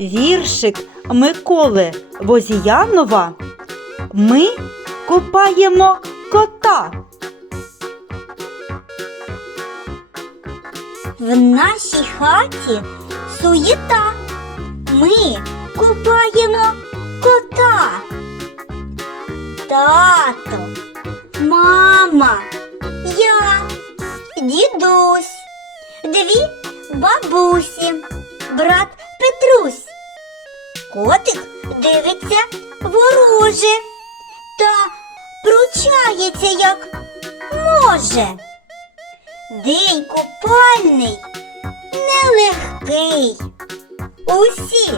віршик Миколи Возіянова. Ми купаємо кота. В нашій хаті суєта. Ми купаємо кота. Тато, мама, я, дідусь, дві бабусі, брат. Котик дивиться вороже та пручається як може. День купальний нелегкий. Усі